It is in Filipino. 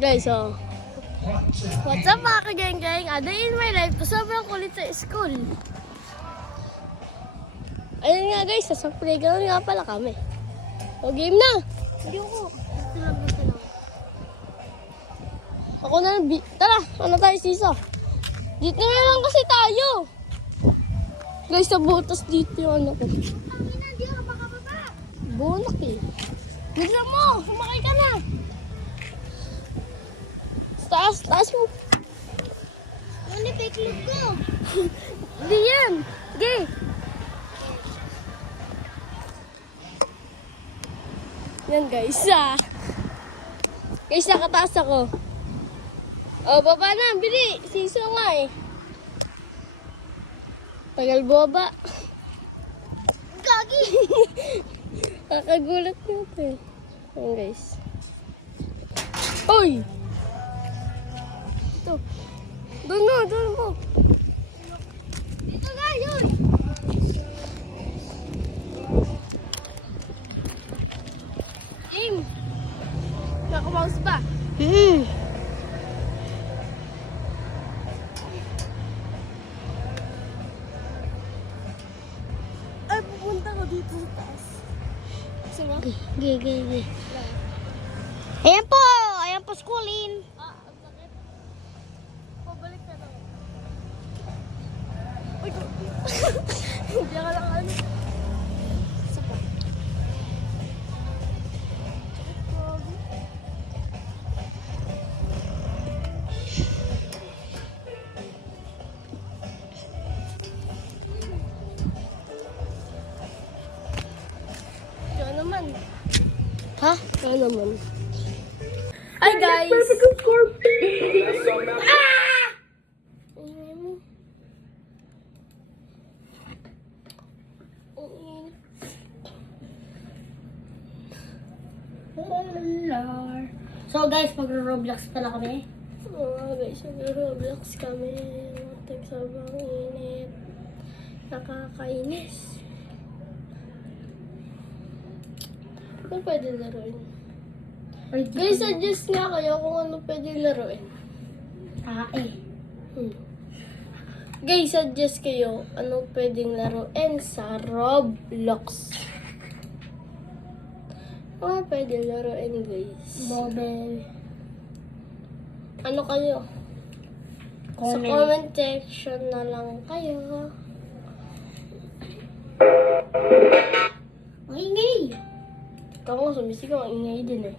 Guys, oh. What's up mga kageng-geng? A day in my life, sobrang kulit sa school. Ayun nga guys, sa playground nga pala kami. O, game na! Hindi ako. Ako na lang, tara, ano tayo sisa? Dito na lang kasi tayo. Guys, sa butas dito yung ano ko. Hindi ako makababa. Bunak eh. Bigla mo, sumakay ka na. Taas mo. Ano fake look ko? Hindi yan. Sige. Yan guys, Guys, nakataas ako. Oh, baba na, bili. Siso nga eh. Tagal baba. Gagi! Kakagulat nyo ito eh. Yan guys. Uy! Ito. Doon mo. Dito nga yun! Game! Nakamouse ba? Ay, pupunta ko dito sa taas. Sige. Gigi. Ayan po! Ayan po schoolin. Ang sakit. Pabalik ka lang. Uy, hindi ka lang ano. Isa pa. Kaya naman. Ha? Kaya naman. Hi guys! Ah! Ingay mo. Ang init. So guys, magro-Roblox pala kami. Oo guys, nag-Roblox kami. Matik sobrang init. Nakakainis. Ano pwede laruin? Guys, suggest nga kayo kung ano pwede laruin. Guys, suggest kayo ano pwedeng laruin sa Roblox. Ano pwede laruin guys? Mobile. Ano kayo? Sa comment section na lang kayo. Maingay! Ikaw nga sumisigaw, ang ingay din eh.